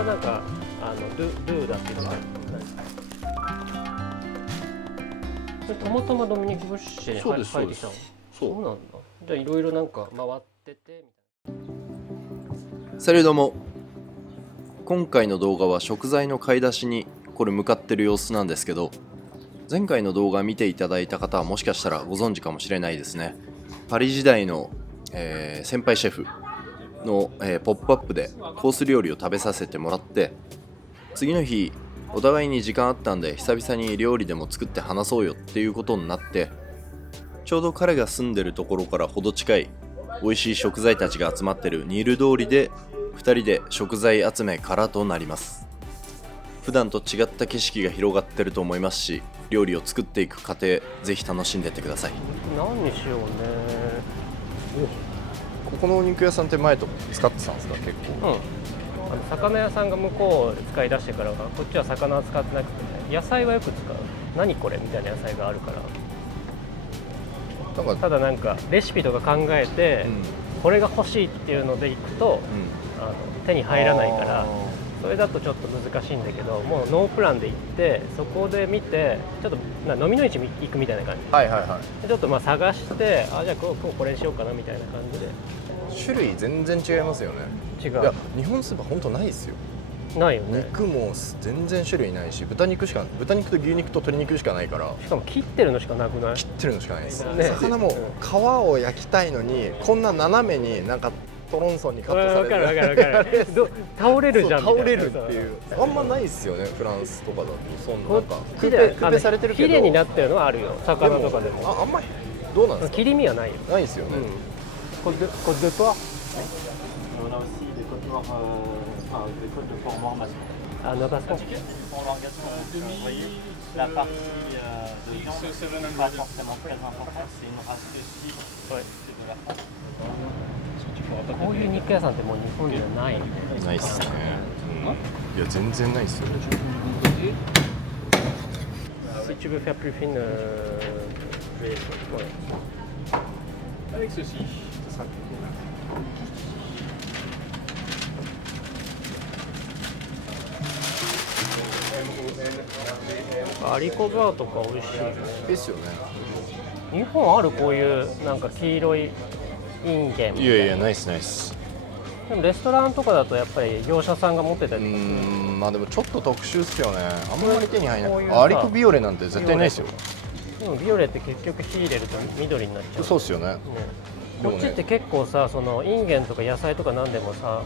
はなんかドゥーだっていうのがそれたまたまドミニク・ブッシュに入ってきたの。そうなんだ。じゃあいろいろなんか回っててみたいな。されども、今回の動画は食材の買い出しにこれ向かってる様子なんですけど、前回の動画見ていただいた方はもしかしたらご存知かもしれないですね。パリ時代の、先輩シェフの、ポップアップでコース料理を食べさせてもらって、次の日お互いに時間あったんで久々に料理でも作って話そうよっていうことになって、ちょうど彼が住んでるところからほど近い美味しい食材たちが集まってるニール通りで2人で食材集めからとなります。普段と違った景色が広がってると思いますし、料理を作っていく過程ぜひ楽しんでってください。何にしようね。ここのお肉屋さんって前と使ってたんですか？結構。魚屋さんが向こう使い出してからこっちは魚は使ってなくて、ね、野菜はよく使う。何これみたいな野菜があるから。ただなんかレシピとか考えて、これが欲しいっていうのでいくと、手に入らないから、それだとちょっと難しいんだけど、もうノープランで行ってそこで見てちょっと飲みの市行くみたいな感じ、ちょっと探して、じゃあ今日これにしようかなみたいな感じで。種類全然違いますよね。違う。いや日本スーパー本当ないですよ。ないよね。肉も全然種類ないし、豚肉と牛肉と鶏肉しかないから。しかも切ってるのしかなくない？切ってるのしかないです、ね、魚も皮を焼きたいのにこんな斜めになんかトロンソンにカットされて分かる倒れるじゃんみたいな。倒れるっていうあんまないですよね、フランスとかだと。そんななんかクーペされてるけど綺麗になってるのはあるよ、魚とかでも。あんまりどうなんですか？切り身はないよ。ないですよね。コッドトワAh, non, parce qu'on... Pour l'orgasme, la partie de viande n'est pas forcément très importante, c'est une race de cible, c'est de la France. こういう肉屋さんってもう日本にはないね。ないっすね。いや全然ないっすよ。Si tu veux faire plus fine, je vais... Avec ceci, ce sera plus cool. アリコバーとか美味しいね。ですよね。日本あるこういうなんか黄色いインゲン。いやいやないっすないっす。でもレストランとかだとやっぱり業者さんが持ってたりとか。まあでもちょっと特殊っすよね。あんまり手に入らない。アリコビオレなんて絶対ないっすよ。でもビオレって結局火入れると緑になっちゃう。そうっすよね。こっちって結構さ、そのインゲンとか野菜とか何でもさ、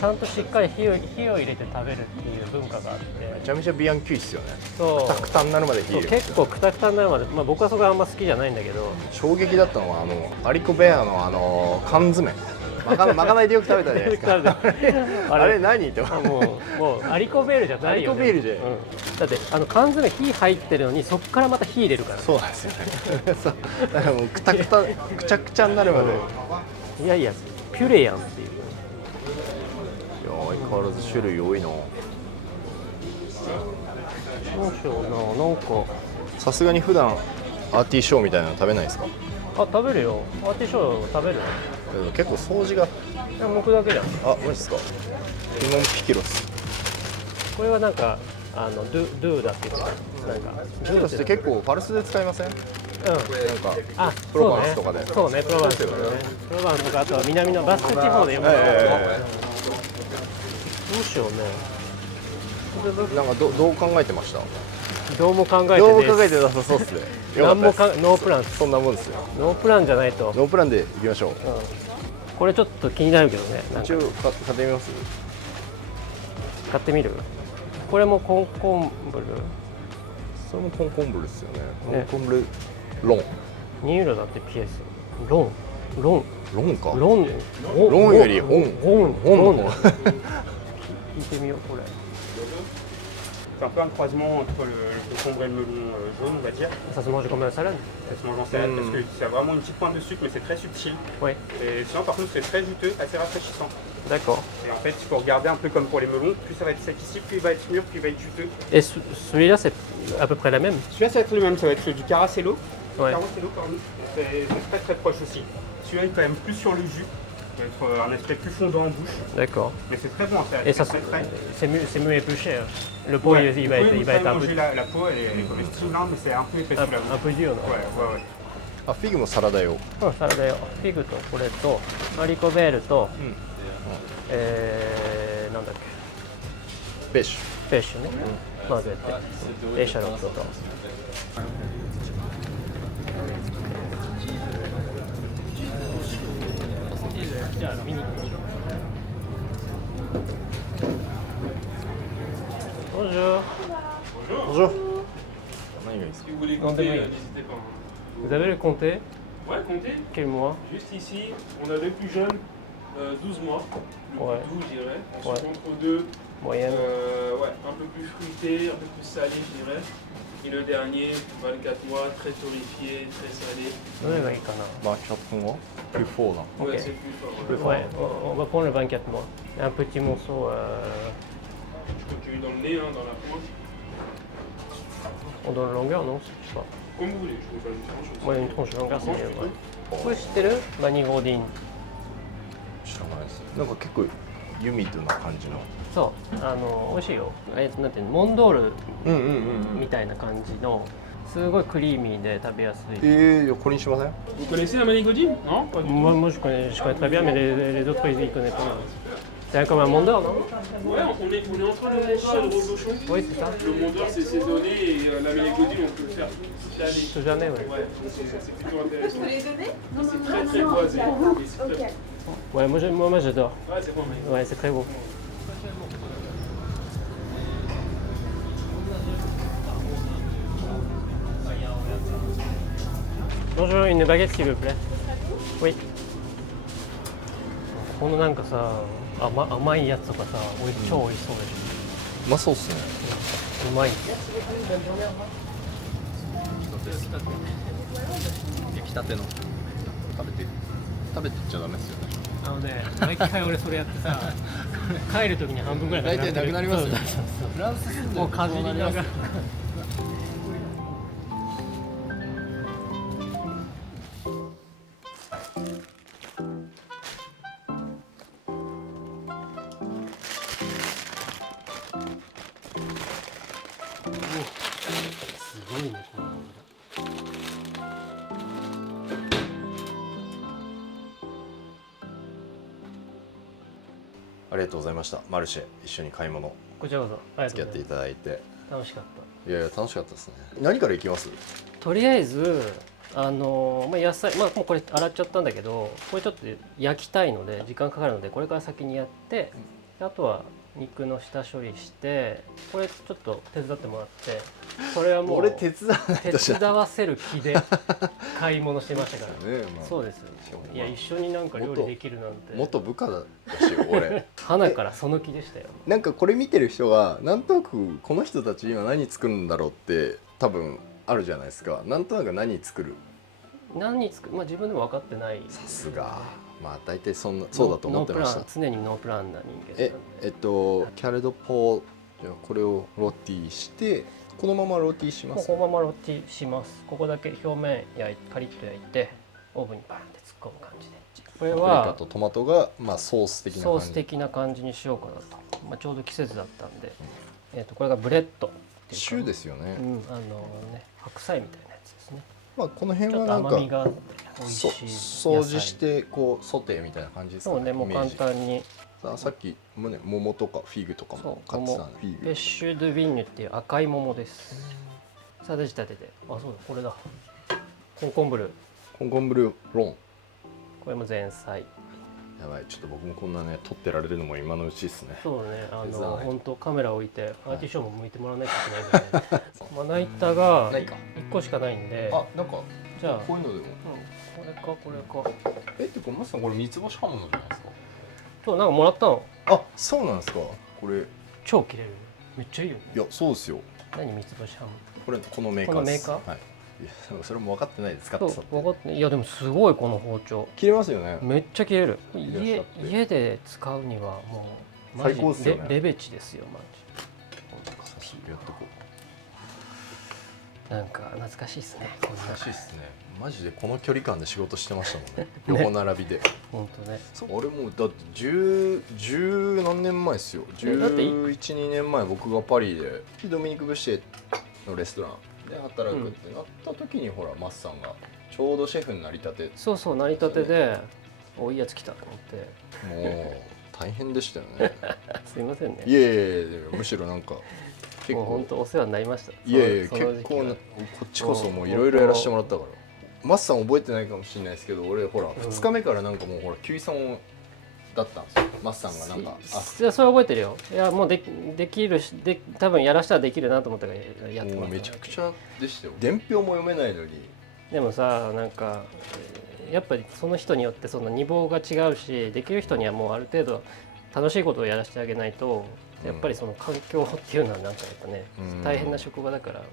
ちゃんとしっかり火を入れて食べるっていう文化があって、めちゃめちゃビアンキュイっすよね。そうクタクタになるまで火入れる。結構クタクタになるまで、僕はそこはあんま好きじゃないんだけど、衝撃だったのはアリコベアの缶詰まかないでよく食べたじゃないですか。あれ何ってもうアリコベールじゃないよね。アリコベールじゃ、だって缶詰火入ってるのにそこからまた火入れるから。そうなんですよね。そうだからもうくたくたくちゃくちゃになるまで、いやいやピュレやんっていう。いや相変わらず種類多いな。どうしような。なんかさすがに普段アーティーショーみたいなの食べないですか？食べるよ。アーティショー食べる。結構掃除が僕だけじゃん。マジっすか？ピノンピキロス。これはなんかドゥーだっていうか、なんかピキロスって結構パルスで使いません？なんかプロバンスとかで。そうね、プロバンスとかね。プロバンスとかあとは南のバスク地方でよく。どうしようね。なんかどう考えてました？どうも考えてなさそうっすね。何もノープラン。そんなもんですよ。ノープランじゃないと。ノープランでいきましょう。これちょっと気になるけどね。一応買ってみます？買ってみる？これもコンブル？それもコンブルですよね。コンブルロン。2ユーロだってピエス。ロンか。ロンより本。聞いてみようこれ。C'est un peu un croisement entre le concombre et le melon jaune, on va dire. Ça se mange comme la salade? Ça se mange en salade parce que ça a vraiment une petite pointe de sucre, mais c'est très subtil. Ouais. Et sinon, par contre, c'est très juteux, assez rafraîchissant. D'accord. Et en fait, il faut regarder un peu comme pour les melons. Plus ça va être sec ici, plus il va être mûr, plus il va être juteux. Et celui-là, c'est à peu près la même? Celui-là, ça va être le même, ça va être du Caracello. Ouais. Caracello, pardon. C'est très très proche aussi. Celui-là, il est quand même plus sur le jus. Ça va être un aspect plus fondant en bouche, D'accord. mais c'est très bon, Et ça, très frais. c'est mieux épluché. Le pot, Ouais, il va être un peu, manger la peau, elle est comestible, hein, mais c'est un peu épais sous la bouche. un peu dur, non? Ouais. あ、フィグもサラダ用。うん、サラダよ。フィグとこれと、マリコベールと、なんだっけ、ベッシペッシュね、混ぜて、エシャロットと。じゃあ見に行きましょう。Bonjour. Bonjour. 何がいいですか？ Si vous voulez Non, goûter, débrouille. n'hésitez pas. Vous avez le comté? Ouais, comptez. Quel mois? Juste ici, on a le plus jeune, 12 mois. Le Ouais. plus doux, je dirais. Ouais. Ensuite, entre deux, Moyenne? ouais, un peu plus fruité, un peu plus salé, je dirais. Et le dernier, 24 mois, très torréfié, très salé. どれがいいかな？マーキャットはプリフォーだ。 Ok. Ouais, c'est plus fort. Plus ouais. fort. Ouais, on va prendre le 24 mois. Un petit morceau Je continue dans le nez, hein, dans la pointe. en dans la longueur, non? Je sais pas. Comme vous voulez, je vous fais une tranche aussi. Ouais, une tranche de longueur, c'est mieux. Ouais. これ知ってる？バニゴディン。知らないです。なんか結構ユミッドな感じの。そう、美味しいよ。なんていうの、モンドールみたいな感じの、すごいクリーミーで食べやすい。じゃあこれにしません？ Vous connaissez la manigodine? Non, pas du tout. Moi je connais très bien, mais les autres, ils connaissent pas. C'est comme un mondeur, non? Ouais, on est entre le mondeur et le reblochon. Oui, c'est ça. Le mondeur, c'est saisonné et la manigodine, on peut le faire toute l'année. Ce jamais, ouais. Ouais, donc c'est plutôt intéressant. Vous les donnez? C'est très très boisé. Et c'est très- Ouais, moi j'adore. Ouais, c'est bon, mais. Ouais, c'est très beau. Bonjour, une baguette s'il vous plaît. Oui. このなんかさ、甘いやつとかさ、超美味しそうでしうまそうっすね。ょ。うまい。焼きたての。食べてっちゃダメですよね。毎回俺それやってさ、帰る時に半分ぐらい大体なくなりますよね。そうそうそうフランス住んでもうかじりながら。すごいね、このありがとうございました。マルシェ一緒に買い物こちらこそありがと付き合っていうございます。ただいて。楽しかった。いやいや楽しかったですね。何からいきます？とりあえず野菜、もうこれ洗っちゃったんだけど、これちょっと焼きたいので時間かかるので、これから先にやって、あとは肉の下処理して、これちょっと手伝ってもらって、これはもう俺手伝わないとじゃ手伝わせる気で買い物してましたから。ね。まあそうですよ。いや、一緒になんか料理できるなんて。元部下だしよ俺。花からその気でしたよ。なんかこれ見てる人がなんとなくこの人たち今何作るんだろうって多分あるじゃないですか。なんとなく何作る。何作る、自分でも分かってない。さすが。まあ大体そうだと思ってました。常にノープランな人間キャレドポー、じゃあこれをロティしてこのままロティします。このままロティします。ここだけ表面カリッと焼いてオーブンにバンって突っ込む感じで。これパプリカはとトマトがソース的な感じ。ソース的な感じにしようかなと。ちょうど季節だったんで、これがブレッドっていうか。シューですよね。白菜みたいなやつですね。まあこの辺ちょっとはなんか甘みがあって美味しい掃除してこうソテーみたいな感じですかね。そうね、もう簡単に。さっき桃とかフィグとかも買ってたんで。フィペッシュ・ドゥ・ビンヌっていう赤い桃です。さあ、出したてで。あ、そうだ、これだ。コンコンブル。コンコンブルロン。これも前菜。やばい、ちょっと僕もこんなね撮ってられるのも今のうちですね。そうね、手伝わないと本当カメラ置いてアーティションも向いてもらわないといけないんで、まな板がないか。 1個しかないんで、なんかじゃあこういうのでも。これかこれか。ってかマスさんこれ三つ星ハムのじゃないですか。そう、なんかもらったの。あ、そうなんですか。これ超切れる。めっちゃいいよね。いやそうですよ。何三つ星ハム。このメーカーです。このメーカーはい。いやでもそれも分かってないで使ってたって。そう、分かって。いやでもすごいこの包丁。切れますよね。めっちゃ切れる。いらっしゃって家で使うにはもうマジ最高っすよねレベチですよマやってこう。ジ。なんか懐かしいですね。こんな難しいですね。マジでこの距離感で仕事してましたもんね横並びで。本当ね。俺もうだって10何年前ですよ。だって1112年前僕がパリでドミニク・ブッシェのレストランで働くってなった時に、ほらマスさんがちょうどシェフになりたて。そうそう、成り立てで、お、いいやつ来たと思って。もう大変でしたよねすいませんね。いえいえ、むしろなんか結もう本当お世話になりました。いやいや、その結構なこっちこそもういろいろやらせてもらったから。マスさん覚えてないかもしれないですけど、俺ほら2日目からなんかもうほら休井さんだったんですよ。マスさんがなんかいや、それは覚えてるよ。いや、もうできるし、多分やらしたらできるなと思ったからやってます。もうめちゃくちゃでしたよ。伝票も読めないのに。でもさ、なんかやっぱりその人によってその二望が違うし、できる人にはもうある程度楽しいことをやらせてあげないと、やっぱりその環境っていうのはなんかやっぱね、大変な職場だから。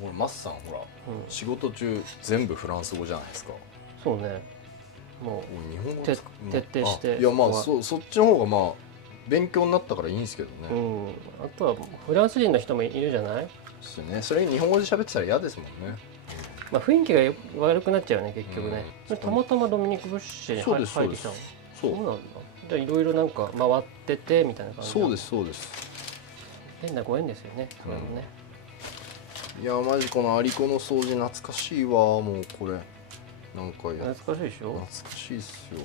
俺マスさんほら、仕事中全部フランス語じゃないですか。そうね。もう日本語徹底して。いやまあそっちの方がまあ勉強になったからいいんですけどね。あとはフランス人の人もいるじゃない？ですよね。それに日本語で喋ってたら嫌ですもんね。まあ雰囲気が悪くなっちゃうよね結局ね。たまたまドミニク・ブッシュに入ってきたの。そうなんだ。じゃあいろいろなんか回っててみたいな感じ。そうですそうです。変なご縁ですよね。それもね。いやマジこのアリコの掃除懐かしいわ。もうこれなんか懐かしいでしょ。懐かしいっすよ。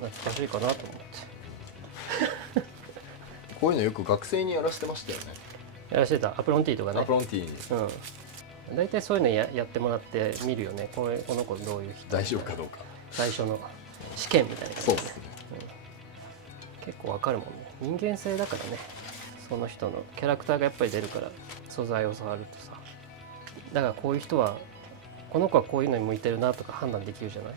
懐かしいかなと思って。こういうのよく学生にやらせてましたよね。やらせてたアプロンティーとかね。アプロンティーに。大体そういうのやってもらって見るよね。この子どういう人。大丈夫かどうか。最初の試験みたいな。そうですね。結構わかるもんね。人間性だからね。その人のキャラクターがやっぱり出るから素材を触るとさ。だからこういう人はこの子はこういうのに向いてるなとか判断できるじゃない。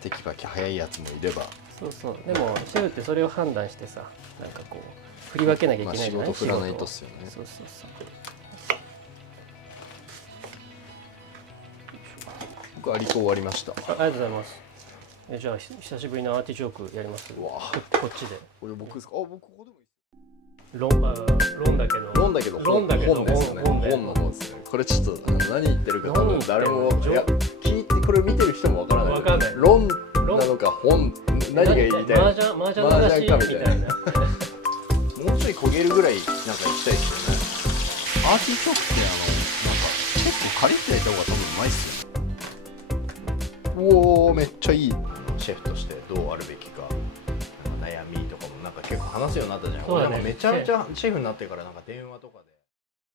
テキパキ早いやつもいれば。そうそう。でもシェフってそれを判断してさ、なんかこう振り分けなきゃいけないじゃない。仕事振らないとっすよね。そうそうそう。僕アリコ終わりました。ありがとうございます。じゃあ久しぶりのアーティチョークやります。こっちで。これ僕ですか。あ、僕ここでもいい。ロンだけど本ですよね。本の方ですね。これちょっと何言ってるか多分誰も聞いてこれ見てる人もわからない。わかんない。論なのか本何が言いたいの？麻雀の話みたいな。もうちょい焦げるぐらいなんか行きたいですよね。アーティチョークってなんか結構カリッと焼いた方が多分うまいっすよね。おおめっちゃいい。シェフとしてどうあるべきか。悩みとかもなんか結構話すようになったじゃん。俺もめちゃめちゃシェフになってからなんか電話とかで。